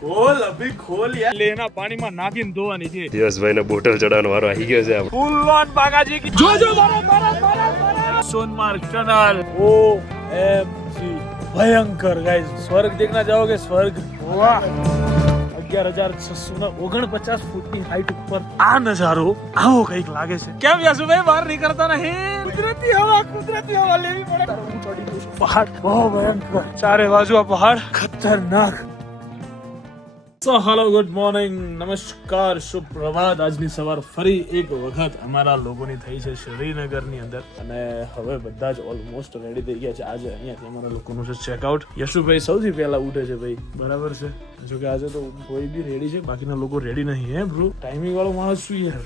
ખોલ અભી ખોલ યાર લેના પાણીમાં નાખીને ધોવાની છે યશભાઈ ને બોટલ ચડાવવાનો વારો આવી ગયો છે આપણે ફૂલ ઓન બાગાજી કી જો મારા સોનમાર્ગ ટનલ OMG ભયંકર ગાઈસ સ્વર્ગ देखना चाहोगे स्वर्ग वाह 11,649 ફૂટની હાઈટ ઉપર આ નજારો આવો કઈક લાગે છે કેમ યશુભાઈ બહાર નીકળતા નહીં કુદરતી હવા લેવી પડે હું ચડી ગયો છું પહાડ બહુ ભયંકર ચારે બાજુ આ પહાડ ખતરનાક સો હેલો ગુડ મોર્નિંગ નમસ્કાર શુભ પ્રભાત આજની સવાર ફરી એક વખત અમારા લોકોની થઈ છે શ્રીનગરની અંદર અને હવે બધા જ ઓલમોસ્ટ રેડી થઈ ગયા છે આજે અહીંયાથી અમારા લોકોનું છે ચેકઆઉટ યશુભાઈ સૌથી પહેલા ઉઠે છે ભાઈ બરાબર છે જો કે આજે તો કોઈ બી રેડી છે બાકીના લોકો રેડી નહીં હે બ્રો ટાઈમિંગ વાળો માણસ શું યાર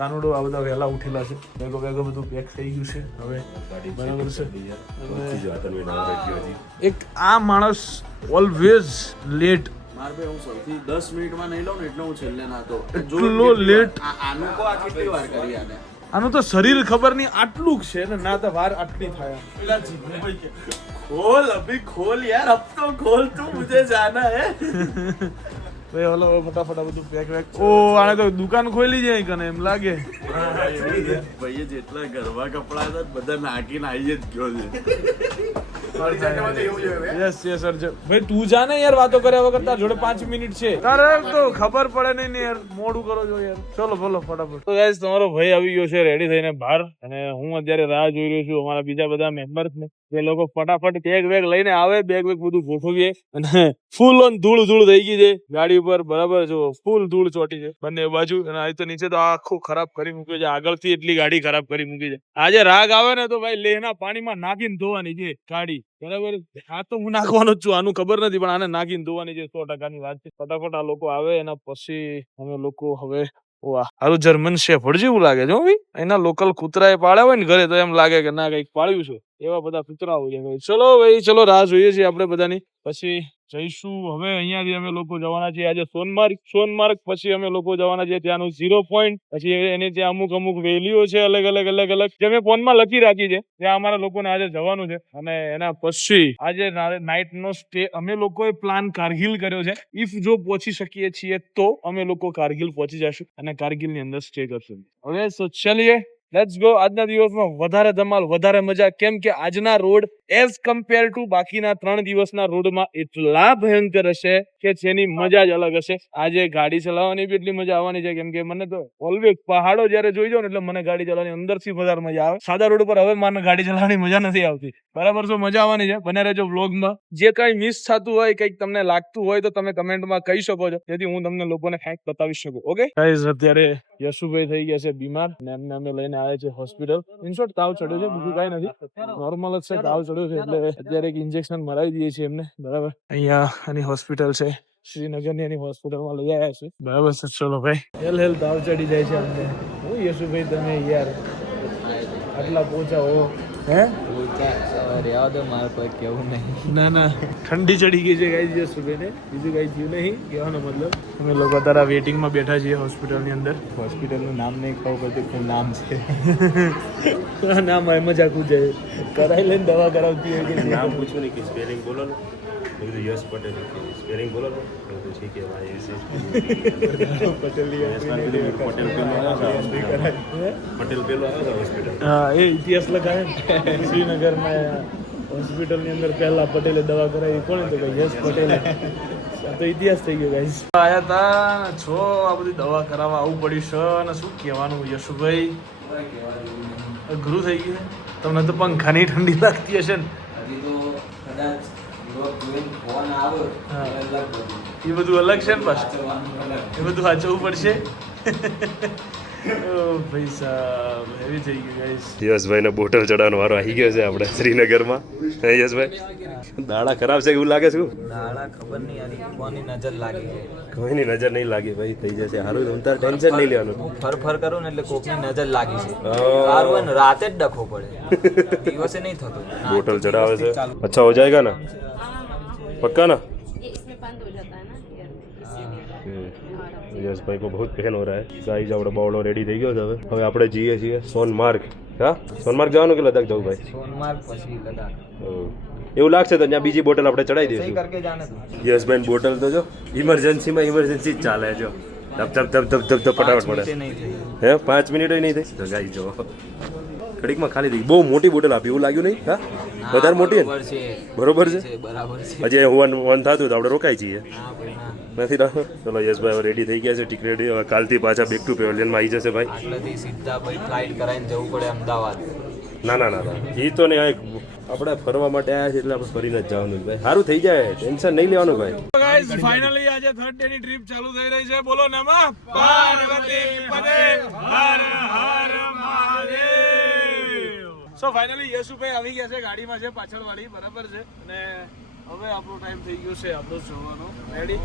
કાનુડો આ બધા વહેલા ઉઠેલા છે ભેગો બધું પેક થઈ ગયું છે હવે બરાબર છે એક આ માણસ ઓલવેઝ લેટ માર બે હું સૌથી 10 મિનિટમાં નહીં લઉં ને એટલે હું છેલ્લે નાતો એટલો લેટ આનું કો આ કેટલી વાર કરી આને આનું તો શરીર ખબર નહીં આટલું છે ને ના તો વાર આટલી થાય પેલા જીવભાઈ કે ખોલ અભી ખોલ યાર અબ તો ખોલ તું મુझे जाना है ભાઈ હલો ફટાફટ બધું પેક ઓ આને તો દુકાન ખોલી જાય કને એમ લાગે ભાઈએ જેટલા ગરવા કપડા હતા બધા નાખીને આવી જ ગયો છે યસ અર્જુન ભાઈ તું જાને યાર વાતો કર્યા વગર તાર જોડે 5 મિનિટ છે તારે તો ખબર પડે નહીં ને યાર મોડું કરો છો યાર ચલો બોલો ફટાફટ તો ગાઈસ તમારો ભાઈ આવી ગયો છે રેડી થઈને બહાર અને હું અત્યારે રાહ જોઈ રહ્યો છું અમારા બીજા બધા મેમ્બર્સ ને જે લોકો ફટાફટ બેગ લઈને આવે બેગ બધું ગોઠવીએ અને ફૂલ ઓન ધૂળ થઈ ગઈ છે ગાડી ઉપર બરાબર જો ફૂલ ધૂળ ચોટી છે બંને બાજુ અને આ તો નીચે તો આખું ખરાબ કરી મૂક્યું છે આગળથી એટલી ગાડી ખરાબ કરી મૂકી છે આજે રાગ આવે ને તો ભાઈ લેહના પાણીમાં નાખીને ધોવાની છે ગાડી બરાબર આ તો હું નાખવાનો જ છું આનું ખબર નથી પણ આને નાખીને ધોવાની છે 100%ની વાત છે ફટાફટ આ લોકો આવે એના પછી અમે લોકો હવે વાહ હારું જર્મન શેફર્ડ જેવું લાગે છે ભાઈ એના લોકલ કૂતરા એ પાળ્યા હોય ને ઘરે તો એમ લાગે કે ના કઈક પાળ્યું છે એવા બધા કૂતરાઓ છે ભાઈ ચલો રાહ જોઈએ છીએ આપણે બધાની પછી જઈશું હવે અહીંયાથી અમે લોકો જવાના છીએ આજે સોનમાર્ગ પછી અમે લોકો જવાના છીએ ત્યાંનું 0 પોઈન્ટ પછી એની ત્યાં અમુક વેલીઓ છે અલગ જે મેં ફોનમાં લખી રાખી છે ત્યાં અમારા લોકોને આજે જવાનું છે અને એના પછી આજે નાઇટ નો સ્ટે અમે લોકોએ પ્લાન કારગિલ કર્યો છે ઇફ જો પહોંચી શકીએ છીએ તો અમે લોકો કારગિલ પહોંચી જશું અને કારગિલ ની અંદર સ્ટે કરશું હવે સો ચલીએ લેટ્સ ગો આજના દિવસમાં વધારે ધમાલ વધારે મજા કેમ કે આજના રોડ એઝ કમ્પેર ટુ બાકીના 3 દિવસના રોડમાં એટલા ભયંકર હશે કે જેની મજા જ અલગ હશે આજે ગાડી ચલાવવાની બી એટલી મજા આવવાની છે કેમ કે મને તો ઓલવેઝ પહાડો જયારે જોઈ જાવ ને એટલે મને ગાડી ચલાવવાની અંદરથી વધારે મજા આવે સાદા રોડ ઉપર હવે મને ગાડી ચલાવવાની મજા નથી આવતી બરાબર તો મજા આવવાની છે બને રહેજો વ્લોગમાં જે કઈ મિસ થતું હોય કઈક તમને લાગતું હોય તો તમે કમેન્ટમાં કહી શકો છો જેથી હું તમને લોકોને કંઈક બતાવી શકું ઓકે ગાઈઝ અત્યારે યશુભાઈ થઈ ગયા છે બીમાર અને એમને અમે લઈને આવ્યા છે હોસ્પિટલ ઇનશોર્ટ તાવ ચડ્યો છે બીજું કઈ નથી નોર્મલ જ છે તાવ ચડ્યો છે એટલે અત્યારે એક ઇન્જેક્શન મરાવી દઈએ છીએ એમને બરાબર અહીંયા આની હોસ્પિટલ છે શ્રીનગરની એની હોસ્પિટલમાં લઈ આવ્યા છે બરાબર છે ચલો ભાઈ હેલ તાવ ચડી જાય છે અમને હું યશુભાઈ તમે યાર આટલા પોચા હો હે રહેવા દો મારે કોઈ કેવું નહીં ના ઠંડી ચડી ગઈ છે ગાઈસ યશુભાઈ ને બીજું કઈ થયું નહીં કહેવાનો મતલબ અમે લોકો અત્યારે વેટિંગમાં બેઠા છીએ હોસ્પિટલની અંદર હોસ્પિટલનું નામ નહીં ખબર પડતું શું નામ છે નામ મજાક ઉજે કરાઈ લઈને દવા કરાવતી હોય કે નામ પૂછ્યું નહીં કે સ્પેલિંગ બોલો ને યશ પટેલ સ્પેલિંગ બોલો ને ઠીક है भाई पटेल पेलो हॉस्पिटल हाँ ये इतिहास लगा है श्रीनगर में हॉस्पिटल ની અંદર પહેલા પટેલે દવા કરાવી કોણે તો ભાઈ યશ પટેલ તો ઇતિહાસ થઈ ગયો ગાઈસ આયા તા છો આ બધી દવા કરાવવા આવવું પડ્યું છે અને શું કહેવાનું યશુભાઈ અઘરું થઈ ગયું તમને તો પંખાની ઠંડી લાગતી હશે ને હજી તો કદાચ ફોન આવ્યો એ બધું અલગ છે ને પાછું એ બધું વાંચવું પડશે ભાઈ સાહેબ હેવી થઈ ગયું ગાઈસ યશભાઈ ને બોટલ ચડાવવાનો વારો આવી ગયો છે આપણે શ્રીનગરમાં યશભાઈ દાડા ખરાબ છે એવું લાગે છે દાડા ખબર નહીં યાર કોની નજર લાગી છે કોઈની નજર નહીં લાગી ભાઈ થઈ જશે સારું હું તાર ટેન્શન નહીં લેવાનું હું ફર કરું ને એટલે કોકની નજર લાગી છે સારું રાતે જ ડખો પડે દિવસે નહીં થતો બોટલ ચડાવે છે अच्छा हो जाएगा ना पक्का ना ये इसमें बंद हो जाता है ना ईयर में, इसीलिए યસ ભાઈ કો બહુ પેન હો રહા હે ગાઈઝ આપણો બાવળો રેડી થઈ ગયો છે હવે આપણે જઈએ છીએ સોનમાર્ગ હા સોનમાર્ગ જવાનું કે લદ્દાખ જવું ભાઈ સોનમાર્ગ પછી લદ્દાખ એવું લાગશે તો ત્યાં બીજી બોટલ આપણે ચડાવી સહી દઈશું કરકે જાને તું યસ બેન બોટલ તો જો ઇમરજન્સીમાં ઇમરજન્સી જ ચાલે જો ધપ ધપ ધપ ધપ ધપ ધપ ફટાફટ પડે નહીં થઈ હે 5 મિનિટ નહીં થઈ તો ગાઈ જો ઘડીકમાં ખાલી થઈ બહુ મોટી બોટલ આપી એવું લાગ્યું નહીં હા વધારે મોટી બરાબર છે બરોબર છે બરાબર છે હજી વન થતું તો આપણે રોકાઈ જઈએ હા ભાઈ ના નથી રહો ચલો યશભાઈ હવે રેડી થઈ ગયા છે ટિકિટ રેડી હવે કાલથી પાછા બેક ટુ પેવેલિયનમાં આવી જશે ભાઈ આટલેથી સીધા ભાઈ ફ્લાઇટ કરાવીને જવું પડે અમદાવાદ ના ના ના ના એ તો નહીં આપણે ફરવા માટે આવ્યા છે એટલે આપણે ફરીને જ જવાનું ભાઈ સારું થઈ જાય ટેન્શન નહીં લેવાનું ભાઈ ગાઈસ ફાઇનલી આજે 3rd ડે ની ટ્રીપ ચાલુ થઈ રહી છે બોલો નમઃ પાર્વતી પદે હર હર મહાદેવ સો ફાઇનલી યશુભાઈ આવી ગયા છે ગાડીમાં છે પાછળવાળી બરાબર છે અને હવે આપણો ટાઈમ થઈ ગયો છે આપણો જોવાનો રેડી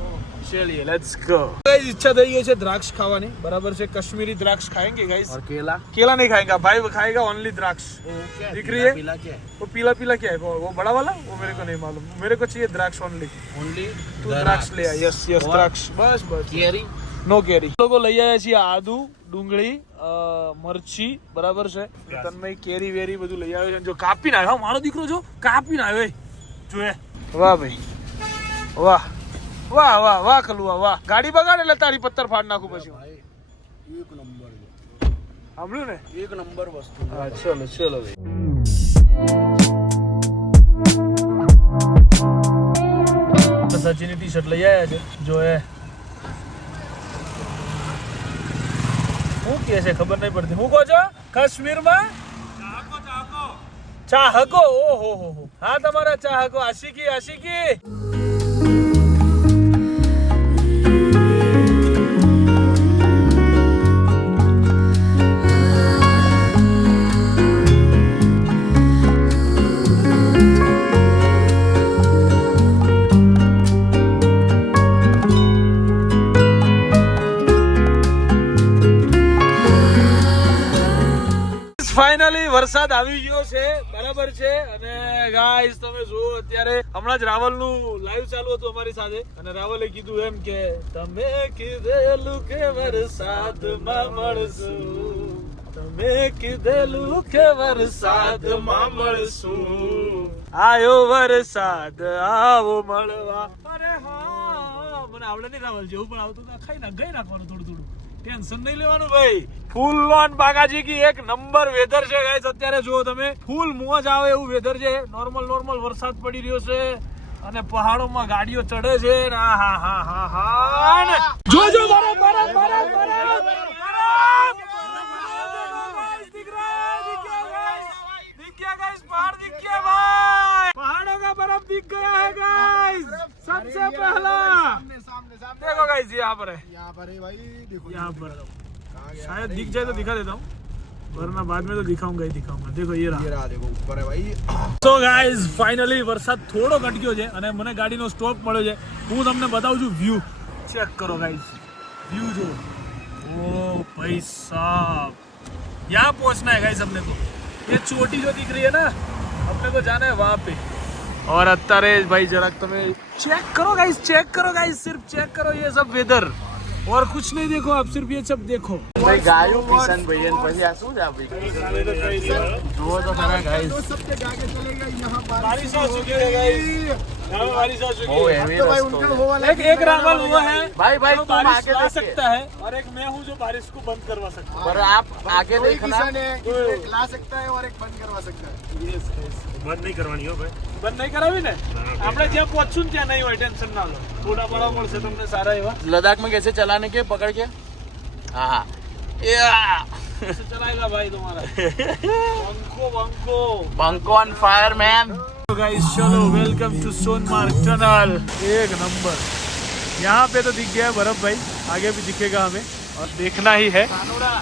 ચલિए લેટ્સ ગો ગાઈસ ઈચ્છા થઈ ગઈ છે દ્રાક્ષ ખાવાની બરાબર છે कश्मीरी द्राक्ष खाएंगे गाइस और केला केला नहीं खाएगा भाई खाएगा ओनली द्राक्ष दिख रही है पीला क्या है वो पीला पीला क्या है वो बड़ा वाला वो मेरे को नहीं मालूम मेरे को चाहिए द्राक्ष ओनली ओनली तू द्राक्ष ले आ यस यस द्राक्ष बस बस केरी नो केरी लोगो લઈ આવ્યા છીએ આદુ ડુંગળી મરચી બરાબર છે તન્મય કેરી વેરી બધું લઈ આવ્યો છે જો કાપી નાખ્યો મારો દીકરો જો કાપી નાખ્યો જોએ વાહ ભાઈ વાહ વાહ વાહ વાહ કલુઆ વાહ ગાડી બગાડે એટલે તારી પથ્થર ફાડ નાખું પછી એક નંબર સાંભળ્યું ને એક નંબર વસ્તુ હા ચલો ચલો ભાઈ સચિની ટી શર્ટ લઈ આવ્યા છે જો એ શું કે છે ખબર નહીં પડતી હું કહો છો કાશ્મીરમાં ચાહકો ઓહો હો હા તમારા ચાહકો આશિકી આશિકી ફાઇનલી વરસાદ આવી ગયો છે બરાબર છે અને ગાઈસ તમે જુઓ અત્યારે હમણાં જ રાવલનું લાઈવ ચાલુ હતું અમારી સાથે અને રાવલે કીધું એમ કે તમે કીધેલું કે વરસાદમાં મળશું તમે કીધેલું કે વરસાદમાં મળશું આયો વરસાદ આવો મળવા અરે હા મને આવડે નહીં રાવલ જેવું પણ આવતું ખાઈ ના ગઈ નાખવાનું થોડું થોડું ટેન્શન નહીં લેવાનું ભાઈ ફૂલ ઓન બાગાજી કી એક નંબર વેધર છે ગાઈસ અત્યારે જો તમે ફૂલ મોજ આવે એવું વેધર છે નોર્મલ વરસાદ પડી રહ્યો છે અને પહાડોમાં ગાડીઓ ચડે છે ને આ હા હા હા હા ને જો જો બરફ બરફ બરફ બરફ दिख गया गाइस पहाड़ दिख गया भाई पहाड़ों का बर्फ दिख गया है गाइस सबसे पहला देखो गाइस यहाँ पर है यहाँ पर है भाई देखो यहाँ पर शायद दिख जाए तो दिखा देता हूँ वरना बाद में तो दिखाऊंगा ही दिखाऊंगा देखो ये रहा देखो ऊपर है भाई તો ગાઈઝ ફાઇનલી વરસાદ થોડો ઘટક્યો છે અને મને ગાડીનો સ્ટોપ મળ્યો છે હું તમને બતાવું છું વ્યૂ ચેક કરો ગાઈઝ व्यू जो ओ भाई साहब यहाँ पहुंचना है गाइस अपने को ये चोटी जो दिख रही है ना अपने को जाना है वहाँ पे और અત્યારે भाई जरा તમે चेक करो गाइस सिर्फ चेक करो ये सब वेदर और कुछ नहीं देखो आप सिर्फ ये सब देखो भाई गायो किशन भाई ने પછી આ શું છે આ ભાઈ જો તો ખરા ગાઈસ तो सब के आगे चलेगा यहां पर बारिश आ चुकी है गाइस यहाँ पे बारिश आ चुकी है तो भाई उनका वो वाला एक रावल वो है भाई भाई जो तुम बारिश आगे ला देखिए सकता है और एक मैं हूँ जो बारिश को बंद करवा सकता हूँ पर आप आगे देखना एक ला सकता है और एक बंद करवा सकता है બંધ નહીં કરવાની હો ભાઈ બંધ નહીં કરાવી ને આપણે જ્યાં પહોંચશું ને ત્યાં નહીં હોય ટેન્શન ના લો થોડા બડા મળશે તમને સારા એવા लद्दाख में कैसे चलाने के पकड़ के हाँ ऐसे चलाएगा भाई तुम्हारा वंको बंको ऑन फायर मैन तो गाइस चलो वेलकम टू सोनमार्ग टनल एक नंबर यहाँ पे तो दिख गया है बर्फ भाई आगे भी दिखेगा हमें और देखना ही है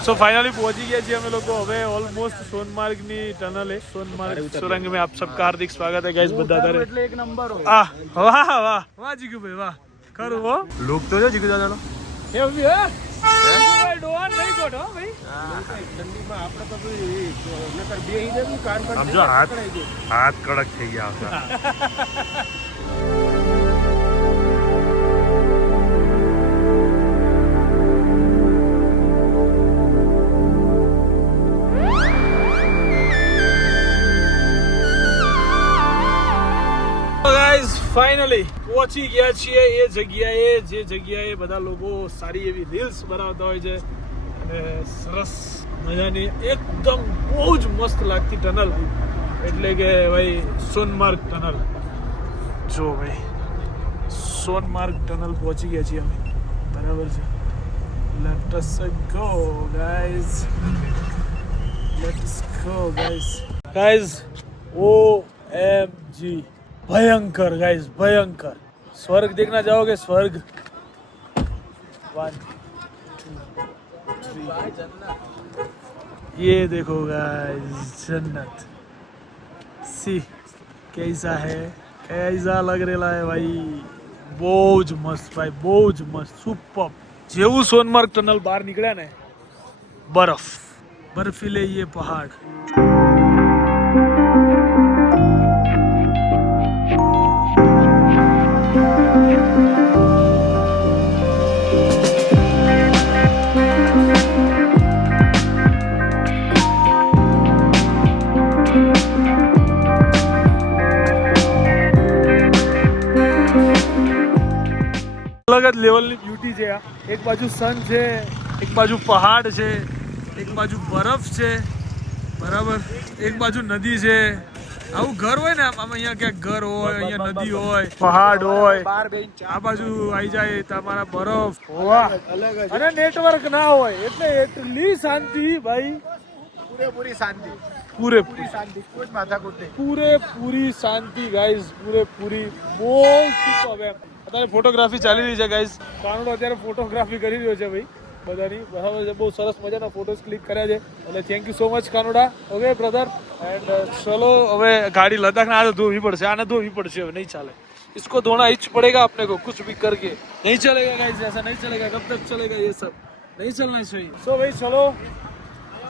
सो फाइनली पहुंची गया जी हमें लोग હવે ઓલમોસ્ટ સોનમાર્ગની ટનલ है સોનમાર્ગ સુરંગ में आप सबका हार्दिक स्वागत है गाइस બધા તારે એટલે એક નંબર हो વાહ વાહ વાહ વાહ જીગુ ભાઈ વાહ કરું હો લોક તો જો જીગુ દાદાનો એવું બી હે ભાઈ ડોન નહીં કોટો ભાઈ આમ જો હાથ કડક થઈ ગયા હતા ફાઇનલી પહોંચી ગયા છીએ એ જગ્યાએ જે જગ્યાએ બધા લોકો સારી એવી રીલ્સ બનાવતા હોય છે અને સરસ મજાની એકદમ બહુ જ મસ્ત લાગતી ટનલ એટલે કે ભાઈ સોનમાર્ગ ટનલ જો ભાઈ સોનમાર્ગ ટનલ પહોંચી ગયા છીએ અમે બરાબર છે let us go guys guys OMG भयंकर गाइस भयंकर स्वर्ग देखना चाहोगे स्वर्ग 1 2 3 ये देखो गाइस जन्नत सी कैसा है कैसा लग रहा है भाई બહુ જ મસ્ત ભાઈ બહુ જ મસ્ત સુપર જેવું સોનમાર્ગ ટનલ બહાર નીકળ્યા ને બરફ बर्फीले ये पहाड़ अलग જ લેવલની બ્યુટી છે આ એક બાજુ સન છે એક બાજુ પહાડ છે એક બાજુ બરફ છે બરાબર એક બાજુ નદી છે આવું ઘર હોય ને આમ અહીંયા ક્યાંક ઘર હોય અહીંયા નદી હોય પહાડ હોય આ બાજુ આવી જાય તમારા બરફ વાહ અને નેટવર્ક ના હોય એટલે એટલી શાંતિ ભાઈ પૂરેપૂરી શાંતિ પૂરેપૂરી શાંતિ કોઈ જ માથાકૂટ નહીં પૂરેપૂરી શાંતિ ગાઈઝ પૂરેપૂરી બહુ સુપર એમ અત્યારે ફોટોગ્રાફી ચાલી રહી છે ગાઈઝ કાનડો અત્યારે ફોટોગ્રાફી કરી રહ્યો છે ભાઈ બધાની બરાબર છે બહુ સરસ મજાના ફોટોસ ક્લિક કર્યા છે એટલે thank you so much Kanoda okay brother and ચલો હવે ગાડી લદ્દાખ ના ધોવી પડશે આને ધોવી પડશે હવે નહીં ચાલે इसको धोना ही पड़ेगा अपने को कुछ भी करके नहीं चलेगा गाइस ऐसा नहीं चलेगा कब तक चलेगा ये सब नहीं चलना चाहिए सो भाई चलो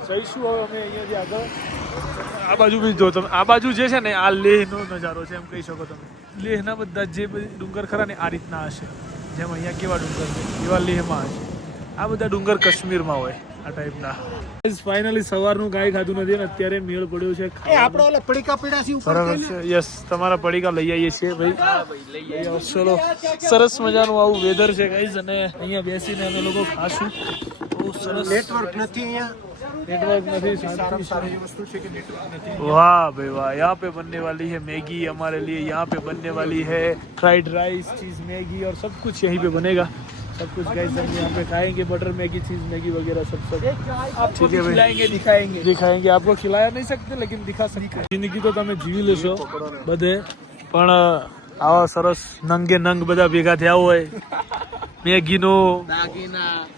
જઈશું હવે અમે અહીંયાથી આગળ આ બાજુ બી જો તમે આ બાજુ જે છે ને આ લેહનો નજારો છે એમ કહી શકો તમે લેહના બધા જે ડુંગર ખરા ને આ રીતના હશે જેમ અહીંયા કેવા ડુંગર છે એવા લેહમાં હશે આ બધા ડુંગર કાશ્મીરમાં હોય આ ટાઈપના ફાઇનલી સવારનું કાંઈ ખાધું નથી ને અત્યારે મેળ પડ્યો છે આપણો ઓલા પડીકા પડ્યા છે ઉપર બરાબર છે યસ તમારા પડીકા લઈ આવીએ છીએ ભાઈ ચલો સરસ મજાનું આવું વેધર છે ગાઈઝ અને અહીંયા બેસીને અમે લોકો ખાશું બહુ સરસ નેટવર્ક નથી અહીંયા नेटवर्क नहीं सारी सारी वस्तु છે કે નેટવર્ક નથી वाह भाई वाह यहाँ पे बनने वाली है मैगी हमारे लिए यहाँ पे बनने वाली है फ्राइड राइस चीज मैगी और सब कुछ यहीं पे बनेगा सब कुछ गाइस हम यहाँ पे खाएंगे बटर मैगी चीज मैगी वगैरह सब आपको खिलाएंगे दिखाएंगे आपको खिलाया नहीं सकते लेकिन दिखा सकते जिंदगी तो તમે જીવી લેશો બધે પણ આવા સરસ નંગે નંગ બધા ભેગા થયા હોય મેગીનો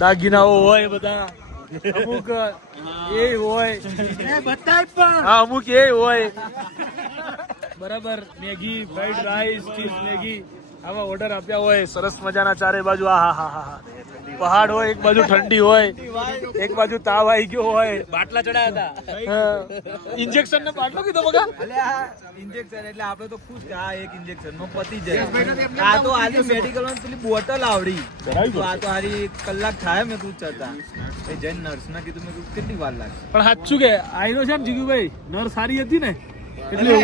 દાગીનાઓ હોય બધા અમુક એ હોય બતાય પણ હા અમુક એ હોય બરાબર Maggi fried rice cheese Maggi આવા ઓર્ડર આપ્યા હોય સરસ મજાના ચારે બાજુ હા પહાડ હોય એક બાજુ ઠંડી હોય એક બાજુ તાવ આવી ગયો હોય બાટલા ચડાયા હતા ઇન્જેક્શન ને બાટલો કીધો બગા ઇન્જેક્શન એટલે આપણે તો ખુશ કે આ એક ઇન્જેક્શન નો પતી જાય આ તો આજે મેડિકલ માં પેલી બોટલ આવડી તો આ તો હારી કલાક થાય મેં તું ચડતા એ જૈન નર્સ ના કીધું મેં કેટલી વાર લાગશે પણ સાચું કે આઈનો છે ને જીગુભાઈ નર્સ સારી હતી ને એટલે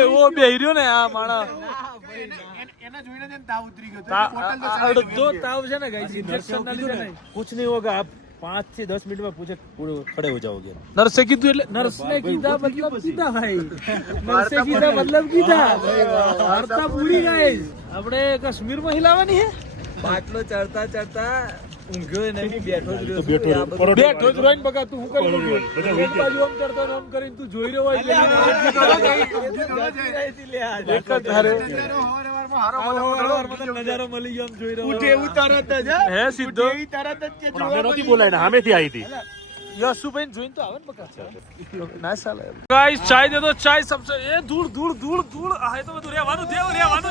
એવો બે હીરો ને આ માણસ એના જોઈને જ તાવ ઉતરી ગયો અડધો તાવ છે ને ગાઈસ ઇન્જેક્શન ના લીધે નહીં कुछ नहीं होगा आप 5 से 10 मिनट में पूछे पूरे खड़े हो जाओगे નર્સે કીધું એટલે નર્સને કીધા મતલબ કીધા ભાઈ નર્સે કીધા મતલબ કીધા વાર્તા પૂરી ગાઈસ આપણે કાશ્મીરમાં હિલાવાની હે બાટલો ચડતા ચડતા ઊંઘ્યો નહીં બેઠો જ રહ્યો બેઠો જ રોઈને બગા તું હું કરી લઉં એક બાજુ આમ ચડતો ને આમ કરીને તું જોઈ રહ્યો હોય એક જ ધારે નજારો મળી ગયો આમ જોઈ રહ્યો ઉઠે એવું તરત જ હે સીધો તરત જ કે हमें नहोती बोला है ना हमें थी आई थी યશુભાઈ જોઈને તો આવે ને બકા ના ચાલે ગાઈસ ચાય દે તો ચાય સબસે એ ધૂળ ધૂળ ધૂળ ધૂળ આ તો બધું રહેવાનું જ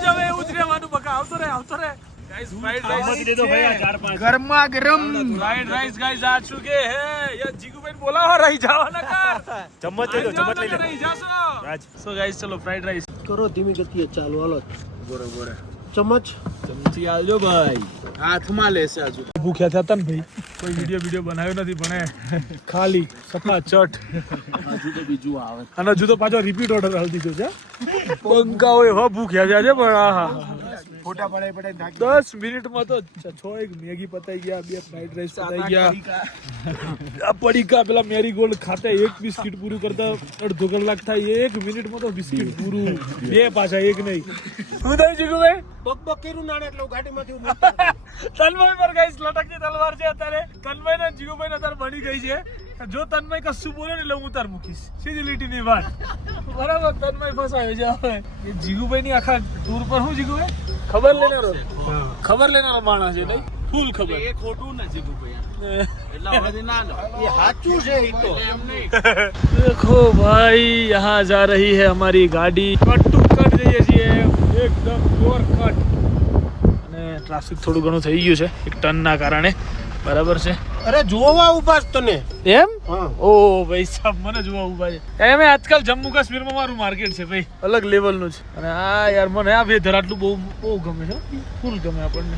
હવે એવું જ રહેવાનું બકા આવતો રહે गाइस फ्राइड राइस दे दो भैया 4-5 ગરમા ગરમ फ्राइड राइस गाइस आ चुके हैं ये जीगू भाई बोला हो रही जाओ ना कर चम्मच ले लो चम्मच ले लो नहीं जा सो गाइस चलो फ्राइड राइस करो धीमी गति चालू हालो બોરે બોરે चम्मच ચમચી આલજો ભાઈ હાથમાં લેશે હજુ ભૂખ્યા થયા હતા ને ભાઈ કોઈ વિડીયો બનાવ્યો નથી પણ ખાલી સફા ચટ हजू तो बीजू आवे અને હજુ તો પાછો રિપીટ ઓર્ડર આવી દીધો છે બંકા હોય હો ભૂખ્યા ગયા છે પણ આહા ફોટા પડાય પડાય નાખી 10 મિનિટમાં તો 6 એક મેગી પતાઈ ગયા, 2 ફ્રાઈડ રાઈસ પતાઈ ગયા, આ પડીકા પેલા મેરીગોલ્ડ ખાતે એક બિસ્કિટ પૂરું કરતા અડધો કલાક થાય, 1 મિનિટમાં તો બિસ્કિટ પૂરું, 2 પાછા એક નહીં. શું થાય જીગુભાઈ? બક કર્યું નાણે એટલે હું ગાડીમાંથી તન્મય પર ગાઈસ લટકતી તલવાર છે અત્યારે. તન્મય ને જીગુભાઈ અત્યારે બની ગઈ છે. જો તન્મય કશું બોલે ને એટલે હું તાર મૂકીશ, સીધી લીટીની વાત. બરાબર, તન્મય ફસાયો છે હવે. એ જીગુભાઈ ની આખા ટૂર પર શું જીગુભાઈ ખબર લેનારો માણસ છે નહીં, ફૂલ ખબર. એ ખોટું નથી ભાઈ એટલા સુધી ના લો એ સાચું છે એ તો એમ નહીં. देखो भाई यहाँ जा रही है हमारी गाड़ी, कट टू कट જઈએ છીએ એકદમ પ્યોર કટ. અને ટ્રાફિક થોડું ઘણું થઈ ગયું છે એક ટનના કારણે. બરાબર છે. અરે જોવા ઉભા જ તને એમ? હા. ઓ ભાઈ સાહેબ મને જોવા ઉભા છે. એમ આજકાલ જમ્મુ કાશ્મીરમાં મારું માર્કેટ છે ભાઈ, અલગ લેવલનું છે. અને આ યાર મને આ વેધર આટલું બહુ ગમે છે, ફૂલ ગમે આપણને.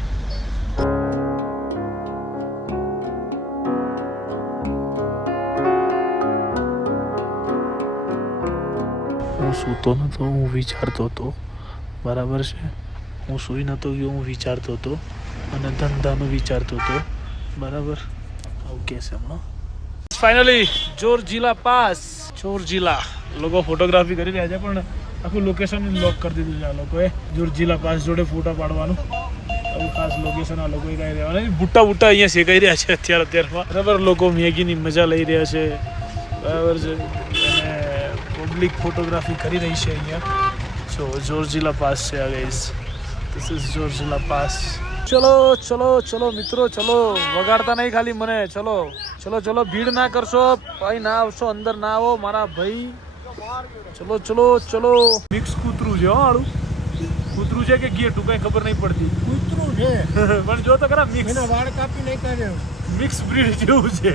હું સૂતો નતો, હું વિચારતો હતો. બરાબર છે, હું સૂઈ નતો ગયો, હું વિચારતો હતો અને ધંધાનું વિચારતો હતો. બરાબર, ઓકે છે હમણાં. Finally જોરજીલા pass. જોરજીલા લોકો ફોટોગ્રાફી કરી રહ્યા છે પણ આખું લોકેશન લોક કરી દીધું છે આ લોકોએ. જોરજીલા પાસ જોડે ફોટા પાડવાનું આવું ખાસ લોકેશન આ લોકોએ કહી રહ્યા અને બુટ્ટા અહીંયા શેકાઈ રહ્યા છે અત્યારમાં. બરાબર, લોકો મેગીની મજા લઈ રહ્યા છે. બરાબર છે, અને પબ્લિક ફોટોગ્રાફી કરી રહી છે અહીંયા. જો જોરજીલા પાસ છે આ ગાઈસ, ધીસ ઇઝ જોરજીલા પાસ. ચલો મિત્રો, ચલો વગાડતા નહીં ખાલી મને. ચલો ભીડ ના કરશો ભાઈ, ના આવશો અંદર, ના આવો મારા ભાઈ. ચલો. મિક્સ કૂતરું છે હો, આડું કૂતરું છે કે ગેટું કઈ ખબર નહીં પડતી. કૂતરું છે પણ જો તો ખરા મિક્સ, એના વાળ કાપી નહીં કાઢે મિક્સ બ્રીડ જેવું છે.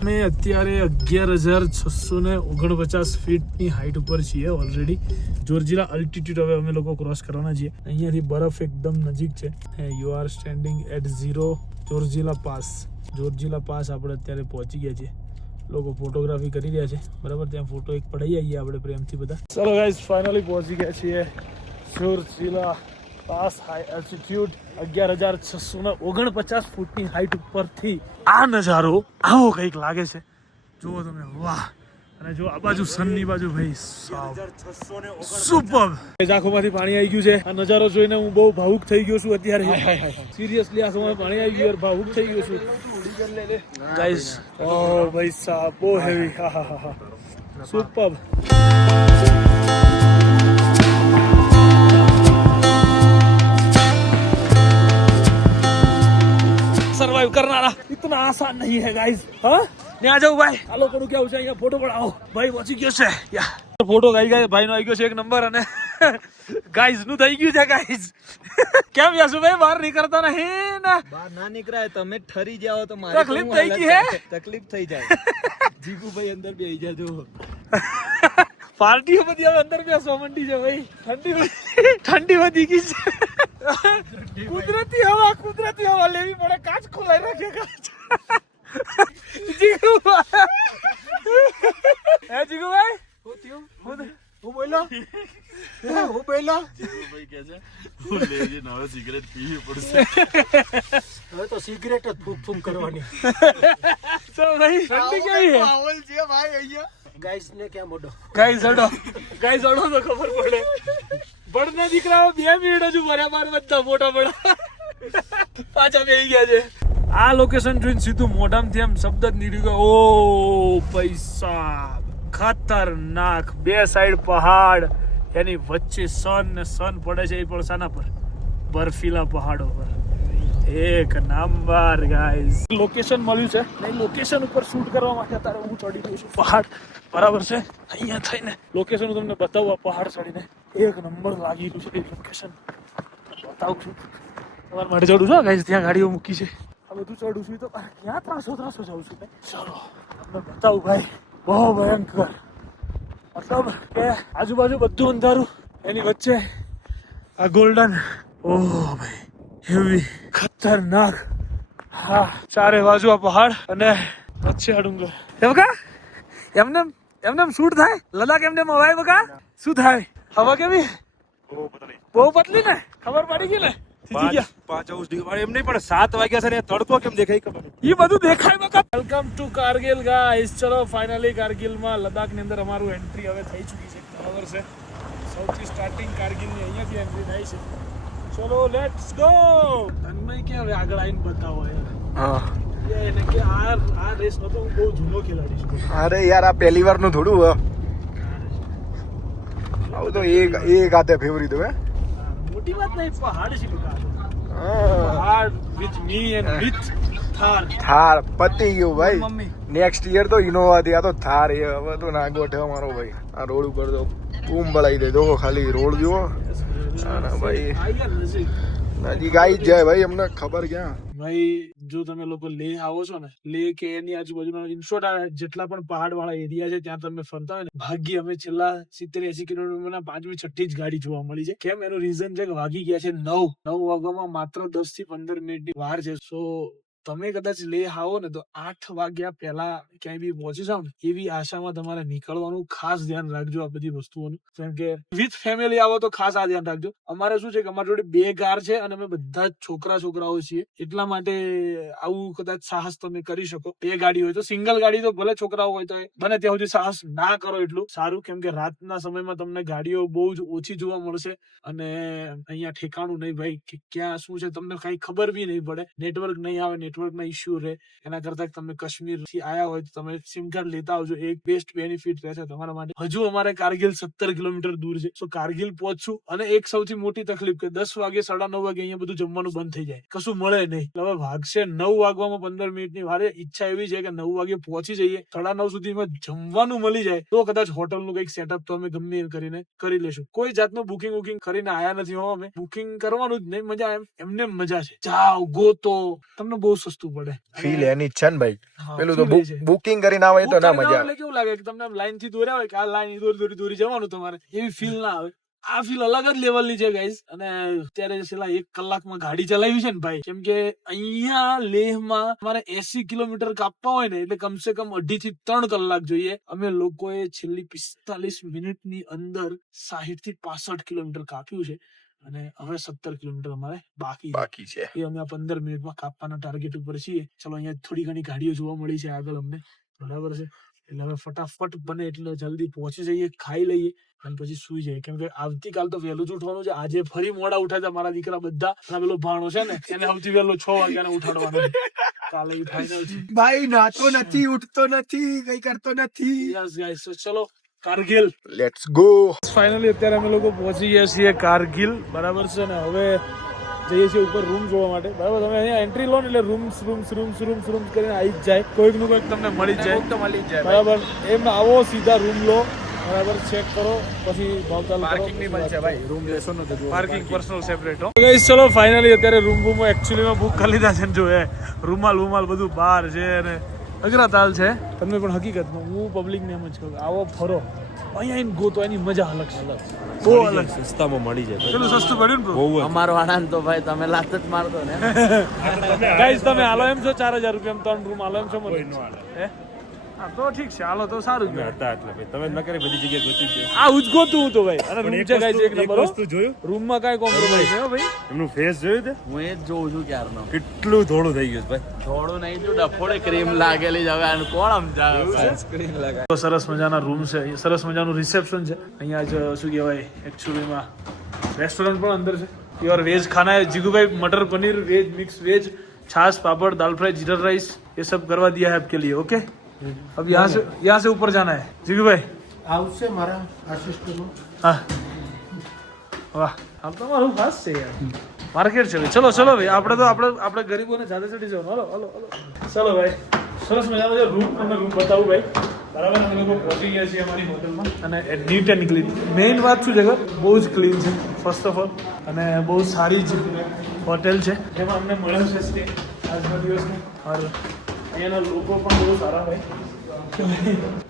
અમે અત્યારે 11,649 ફીટની હાઈટ ઉપર છીએ ઓલરેડી. જોરજીલા અલ્ટિટ્યુડ હવે અમે લોકો ક્રોસ કરવાના છીએ. અહીંયાથી બરફ એકદમ નજીક છે. You are standing at 0 Zojila pass. Zojila pass આપણે અત્યારે પહોંચી ગયા છીએ. લોકો ફોટોગ્રાફી કરી રહ્યા છે. બરાબર, ત્યાં ફોટો એક પડાઈ આવીએ આપણે પ્રેમથી બધા. ચલો ગાઈસ, ફાઇનલી પહોંચી ગયા છીએ જોરજીલા પાસ. હાઈ એલ્ટિટ્યુડ 11,649 ફૂટની હાઈટ ઉપરથી આ નજારો આવો કંઈક લાગે છે. જુઓ તમે, વાહ. અને જો આ બાજુ સનની બાજુ ભાઈ સુપર. આંખોમાંથી પાણી આવી ગયું છે. આ નજારો જોઈને હું બહુ ભાવુક થઈ ગયો છું અત્યારે. સિરિયસલી આંખોમાં પાણી આવી ગયું, ભાવુક થઈ ગયો છું ગાઈસ. ઓ ભાઈ સાહેબ, બહુ હેવી. હા સુપર. सर्वाइव करना इतना आसान नहीं है गाइस. हाँ, ને આ જાવ ભાઈ, આ લોકોનું કેવું છે અહીંયા ફોટો પડાવો ભાઈ. પહોંચી ગયો છે યા ફોટો ગાઈ ભાઈ નો આવી ગયો છે 1 નંબર. અને ગાઈસ નું થઈ ગયું છે ગાઈસ. કેમ યાસુભાઈ બહાર નીકળતા નહીં ને? બહાર ના નીકળાય, તમે ઠરી જાઓ તો મારી તકલીફ થઈ ગઈ હે? તકલીફ થઈ જાય. જીગુભાઈ અંદર બેસી જાજો. પાર્ટીઓ બધી હવે અંદર બેસવા માંડી છે ભાઈ. ઠંડી વધી ગઈ છે. કુદરતી હવા લેવી પડે. કાચ ખોલાઈ રાખે કાચ. જીગુભાઈ, હે જીગુભાઈ, હું બોલો ભાઈ કહે છે હું લેજે ને હવે સિગરેટ પીવી પડશે. હવે તો સિગરેટ જ ફૂંક કરવાની. તો ભાઈ ઠંડી કેવી હે? માહોલ છે ભાઈ અહીંયા. ગાઈસ ને ક્યાં મોઢો ગાઈસ અડો તો ખબર પડે. બળના દીકરાઓ 2 મિનિટ હજુ ભર્યા બાર બધા ફોટા પડા પાછા બેસી ગયા છે. આ લોકેશન જોઈને સીધું મોઢામાંથી એમ શબ્દ જ નીકળી ગયો. ઓ પૈસા ખતરનાક. 2 સાઈડ પહાડ, એની વચ્ચે સન પડે છે. એ પણ શાના પર? બર્ફીલા પહાડો પર. એક નંબર ગાઈસ. લોકેશન મળ્યું છે ને, લોકેશન ઉપર શૂટ કરવા માટે અત્યારે હું ચડી ગયો છું પહાડ. બરાબર છે, અહીંયા થઈને લોકેશન હું તમને બતાવું. પહાડ ચડીને 1 નંબર લાગેલું છે એ લોકેશન બતાવું છું તમારા માટે. ચડું છું ગાઈસ, ત્યાં ગાડીઓ મૂકી છે. આ બધું ચડું છું તો ક્યાં ત્રાસો જાઉં છું. ચલો તમને બતાવું ભાઈ, બહુ ભયંકર. મતલબ કે આજુબાજુ બધું અંધારું, એની વચ્ચે આ ગોલ્ડન. ઓહ ભાઈ, હેવી ખતરનાક. હા, ચારે બાજુ આ પહાડ અને વચ્ચે આ ડુંગર. એમ કા એમને શૂટ થાય? લદાખ એમને હવાય બકા શું થાય? હવા કેવી? બહુ પતલી ને, ખબર પડી ગઈ ને? થીજી ગયા. 5 ડિગ્રી એમ નહીં પણ 7 વાગ્યા છે ને તડકો કેમ દેખાય ખબર નહીં. ये બધું દેખાય વખત. Welcome to Kargil guys. ચલો ફાઇનલી કારગિલમાં લદ્દાખની અંદર અમારું એન્ટ્રી હવે થઈ ચૂકી છે. બરાબર છે. સૌથી સ્ટાર્ટિંગ કારગિલની અહીંયાથી એન્ટ્રી થાય છે. ચલો લેટ્સ ગો. તન્મય કે હવે આગળ આવીને બતાવો યાર. એને કે આ રેસ નો તો હું બહુ જૂનો ખેલાડી છું. અરે યાર આ પહેલી વાર નું થોડું આવું તો એક આતે ફેવરિટ હે. મોટી વાત નહીં, પહાડ છે લોકો. પહાડ with me and with Thar. Thar પતી ગયું ભાઈ. નેક્સ્ટ યર તો ઇનોવા થી, આ તો થાર એ હવે તો ના ગોઠે અમારો ભાઈ. આ રોડ ઉપર તો બૂમ બળાઈ દે. જો ખાલી રોડ જુઓ ભાઈ, નજીક આવી જ જાય ભાઈ. અમને ખબર ક્યાં ભાઈ. જો તમે લોકો લેહ આવો છો ને, લેહ કે એની આજુબાજુના ઇનશોર્ટ જેટલા પણ પહાડ વાળા એરિયા છે ત્યાં તમે ફરતા હોય ને, ભાગ્ય અમે છેલ્લા 70-80 કિલોમીટરના 5મી-6ઠી જ ગાડી જોવા મળી છે. કેમ? એનું રીઝન છે કે વાગી ગયા છે 9 વાગ્યામાં માત્ર 10 થી 15 મિનિટની વાર છે. સો તમે કદાચ લેહ આવો ને તો 8 વાગ્યા પહેલા ક્યાંય બી પહોંચી જાવ ને એવી આશામાં તમારે નીકળવાનું. ખાસ ધ્યાન રાખજો આ બધી વસ્તુઓનું. જેમ કે વિથ ફેમિલી આવો તો ખાસ આ ધ્યાન રાખજો. અમારે શું છે કે અમારી જોડે 2 કાર છે અને અમે બધા જ છોકરાઓ છીએ, એટલા માટે આવું કદાચ સાહસ તમે કરી શકો. 2 ગાડી હોય તો, સિંગલ ગાડી તો ભલે છોકરાઓ હોય તો બને ત્યાં સુધી સાહસ ના કરો એટલું સારું. કેમ કે રાતના સમયમાં તમને ગાડીઓ બહુ જ ઓછી જોવા મળશે અને અહીંયા ઠેકાણું નહીં ભાઈ કે ક્યાં શું છે તમને કઈ ખબર બી નહીં પડે. નેટવર્ક નહીં આવે, નેટવર્કના ઇશ્યુ રહે. એના કરતા તમે કાશ્મીર થી આયા હોય તો તમે સિમ કાર્ડ લેતા આવજો. એક બેસ્ટ બેનિફિટ રહેશે તમારા માટે. હજુ અમારે કારગિલ 17 કિલોમીટર દૂર છે. સો કારગિલ પહોંચશું અને એક સૌથી મોટી તકલીફ કે 10 વાગે 9:30 વાગે અહીંયા બધું જમવાનું બંધ થઈ જાય, કશું મળે નહીં. હવે વાગશે 9 વાગવામાં 15 મિનિટની વારે. ઈચ્છા એવી છે કે 9 વાગે પહોંચી જઈએ, 9:30 સુધીમાં જમવાનું મળી જાય તો કદાચ હોટલનું કંઈક સેટઅપ તો અમે ગમે એ કરીને કરી લેશું. કોઈ જાતનું બુકિંગ કરીને આયા નથી હો અમે. બુકિંગ કરવાનું જ નહીં, મજા એમને મજા છે. જાઓ ગોતો, તમને બહુ સસ્તું પડે. ફીલ એની જ છે ને ભાઈ. પેલું તો બુકિંગ કરીને આવે તો ના મજા આવે. કેવું લાગે કે તમને લાઈન થી દોર્યા હોય કે આ લાઈન દોરી જવાનું તમારે, એવી ફીલ ના આવે. આ ફીલ અલગ જ લેવલની છે ગાઈસ. અને અત્યારે છેલ્લા 1 કલાકમાં ગાડી ચલાવી છે ને ભાઈ, કેમ કે અહીંયા લેહમાં તમારે 80 કિલોમીટર કાપવા હોય ને એટલે કમસે કમ 2.5 થી 3 કલાક જોઈએ. અમે લોકોએ છેલ્લી 45 મિનિટની અંદર 60 થી 65 કિલોમીટર કાપ્યું છે અને હવે 17 કિલોમીટર અમારે બાકી છે. એ અમે 15 મિનિટમાં કાપવાના ટાર્ગેટ ઉપર છીએ. ચલો અહીંયા થોડી ઘણી ગાડીઓ જોવા મળી છે આગળ અમને, બરાબર છે. એટલે હવે ફટાફટ બને એટલે જલ્દી પહોંચી જઈએ, ખાઈ લઈએ અને પછી સુઈ જાય. કેમ કે આવતીકાલ તો વહેલું જ ઉઠવાનું છે. આજે ફરી મોડા ઉઠ્યા હતા મારા દીકરા બધા. અને પેલો ભાણો છે ને એને સૌથી વહેલો 6 વાગ્યાને ઉઠાડવાનો. કાલે ફાઇનલ છે ભાઈ. નાતો નથી, ઉઠતો નથી, કઈ કરતો નથી. Yes guys. ચલો કારગિલ લેટ્સ ગો. ફાઇનલી અત્યારે અમે લોકો પહોંચી ગયા છીએ કારગિલ, બરાબર છે ને. હવે જઈએ છીએ ઉપર રૂમ જોવા માટે, બરાબર. તમે અહીંયા એન્ટ્રી લો ને એટલે રૂમ્સ કરીને આવી જ જાય. કોઈક નું કોઈક તમને મળી જ જાય, બરાબર. એમ આવો સીધા રૂમ લો, બરાબર. ચેક કરો પછી ભાવતાલ પાર્કિંગ ની મળશે ભાઈ. રૂમ લેશો ને તો પાર્કિંગ પર્સનલ સેપરેટ હો ગાઈસ. ચલો ફાઇનલી અત્યારે રૂમ એકચ્યુઅલીમાં બુક કરી લીધા છે ને. જો એ રૂમાલ બધું બહાર છે અને અઘરા તાલ છે. તમને પણ હકીકતમાં હું પબ્લિક ને એમ જ કહું, આવો ફરો અહીંયા આવીને ગોતો, એની મજા અલગ છે, બહુ અલગ. સસ્તામાં મળી જાય. ચલો સસ્તું પડ્યું ને bro? અમારો આનંદ તો ભાઈ તમે લાત જ મારતો ને. ગાઈસ તમે હાલો એમ છો 4000 રૂપિયા 3 રૂમ હાલો એમ છો મને? હે હા તો ઠીક છે, હાલો તો સારું જ હતા એટલે ભાઈ તમે ન કરી બધી જગ્યાએ ગોતી જ આ ઉજગોતું હું તો ભાઈ. અને રૂમ છે ગાઈસ એક નંબર. વસ્તુ જોયું રૂમમાં કાંઈ કોમ્પ્રોમાઇઝ નહીં હો ભાઈ. એમનું ફેસ જોયું તે હું એ જ જોઉં છું ક્યારનો. કેટલું થોડું થઈ ગયું છે ભાઈ. થોડું નહીં જો ડફોડે ક્રીમ લાગેલી જ હવે આનું કોણ સમજાવે. સ્ક્રીન લગાવી. તો સરસ મજાના રૂમ છે, સરસ મજાનું રિસેપ્શન છે. અહીંયા જ શું કહેવાય એકચ્યુઅલીમાં રેસ્ટોરન્ટ પણ અંદર છે. પ્યોર વેજ ખાના है જીગુભાઈ. मटर पनीर वेज मिक्स वेज छाछ पापड़ दाल फ्राई जीरा राइस ये सब करवा दिया है आपके लिए. ओके अब यहाँ से ऊपर जाना है જીગુભાઈ. આવશે મારા આસિસ્ટન્ટ. હા વાહ આમ તો મારું ખાસ છે યાર. માર્કેટ છે ચલો ભાઈ. આપણે ગરીબોને જાતે ચડી જવાનું. હલો ચલો ભાઈ. સરસ મજાનો જે રૂમ તમને રૂમ બતાવું ભાઈ, બરાબર. અમે લોકો પહોંચી ગયા છીએ અમારી હોટલમાં અને નીટ એન્ડ ક્લીન. મેઇન વાત શું છે કે બહુ જ ક્લીન છે ફર્સ્ટ ઓફ ઓલ, અને બહુ સારી જ હોટેલ છે જેમાં અમને મળ્યો છે સ્ટે આજના દિવસનું. और અહીંયાના લોકો પણ બહુ સારા ભાઈ.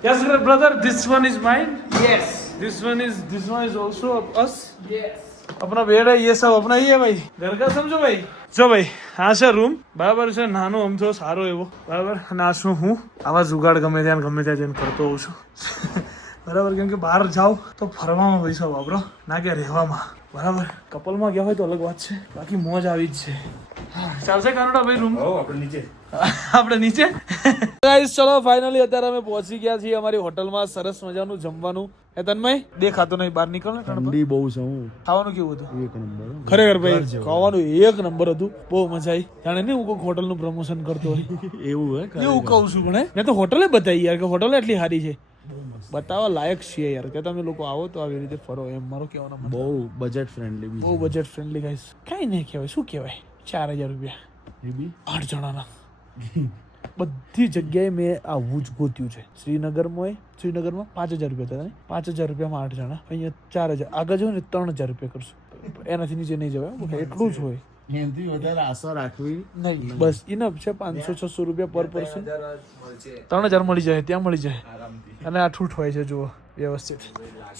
Yes brother, this one is mine. Yes this one is also us. Yes अपना बेड है, ये सब अपना ही है भाई. घर का समझो भाई. જો ભાઈ આ છે રૂમ, બરાબર છે. નાનો અમથો સારો એવો, બરાબર. અને આ શું હું આવા જુગાડ ગમે ત્યાં જઈને કરતો હોઉં છું. બરાબર, કેમ કે બહાર જાઓ તો ફરવામાં પૈસા વાપરો, ના કે રહેવામાં. બરાબર, કપલમાં ગયા હોય તો અલગ વાત છે, બાકી મોજ આવી જ છે. ચાલશે કાનુડા ભાઈ રૂમ? આપણે નીચે આપણે નીચે. ગાઈસ ચલો ફાઇનલી અત્યારે અમે પહોંચી ગયા છીએ અમારી હોટલમાં. સરસ મજાનું જમવાનું. એ તન્મય દેખાતો નહીં, બહાર નીકળ ને. ઠંડી બહુ છે. હું ખાવાનું કેવું હતું? એક નંબર. ખરેખર ભાઈ ખાવાનું એક નંબર હતું, બહુ મજા આવી. જાણે નહીં હું કોઈ હોટલ નું પ્રમોશન કરતો હોય એવું હે એવું કહું છું, પણ મેં તો હોટલે બતાવી યાર કે હોટલ એટલી સારી છે, બતાવવા લાયક છે યાર, કે તમે લોકો આવો તો આવી રીતે ફરો, એમ મારો કહેવાનો મતલબ. બહુ બજેટ ફ્રેન્ડલી બી બહુ બજેટ ફ્રેન્ડલી ગાઈસ. કઈ નહીં કહેવાય, શું કહેવાય, 4000 રૂપિયા છે બી 8 જણાના. બધી જગ્યાએ મેં આવું જ ગોત્યું છે. શ્રીનગરમાં 5000 રૂપિયા હતા ને, 5000 રૂપિયામાં 8 જણા. અહીંયા 4000, આગળ જો ને 3000 રૂપિયા કરશું, એનાથી નીચે નહીં જવાય, એટલું જ હોય. એનાથી વધારે આશા રાખવી નહીં, બસ ઇનફ છે. 500-600 રૂપિયા પર પર્સન, 3000 મળી જાય, ત્યાં મળી જાય. અને આ છૂટ હોય છે, જુઓ વ્યવસ્થિત.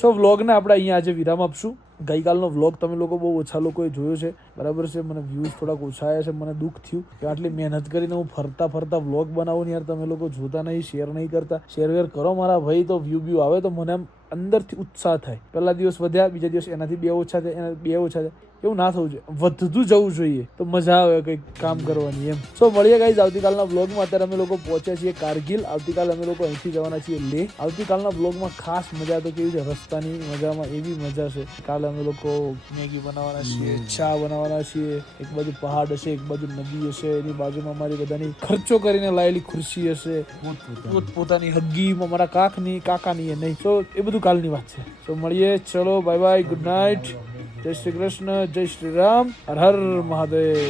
સો વ્લોગને આપણે અહીંયા આજે વિરામ આપશું. ગઈકાલનો વ્લોગ તમે લોકો બહુ ઓછા લોકોએ જોયો છે, બરાબર છે. મને વ્યૂઝ થોડાક ઓછા આવ્યા છે, મને દુઃખ થયું કે આટલી મહેનત કરીને હું ફરતા વ્લોગ બનાવું ને યાર, તમે લોકો જોતા નહીં, શેર નહીં કરતા. શેર કરો મારા ભાઈ, તો વ્યૂ આવે તો મને એમ અંદરથી ઉત્સાહ થાય. પહેલા દિવસ વધ્યા, બીજા દિવસ એનાથી 2 ઓછા થાય, એનાથી 2 ઓછા થાય. એવું ના થવું જોઈએ, વધતું જવું જોઈએ, તો મજા આવે કંઈક કામ કરવાની એમ. સો મળીએ ગાઈઝ આવતીકાલના વ્લોગમાં. અત્યારે અમે લોકો પહોંચ્યા છીએ કારગિલ. આવતીકાલે અમે લોકો અહીંથી જવાના છીએ લેહ. આવતીકાલના વ્લોગમાં ખાસ મજા તો કેવી છે, રસ્તાની મજામાં એવી મજા છે. કાલે અમે લોકો મેગી બનાવવાના છીએ, ચા બનાવવાના છીએ. એક બાજુ પહાડ હશે, એક બાજુ નદી હશે, એની બાજુમાં અમારી બધાની ખર્ચો કરીને લાયેલી ખુરશી હશે, પોતાની હગ્ગી મારા કાકાની એ નહીં. તો એ બધું કાલની વાત છે. તો મળીએ, ચલો બાય બાય, ગુડ નાઇટ, જય શ્રી કૃષ્ણ, જય શ્રી રામ, હર હર મહાદેવ.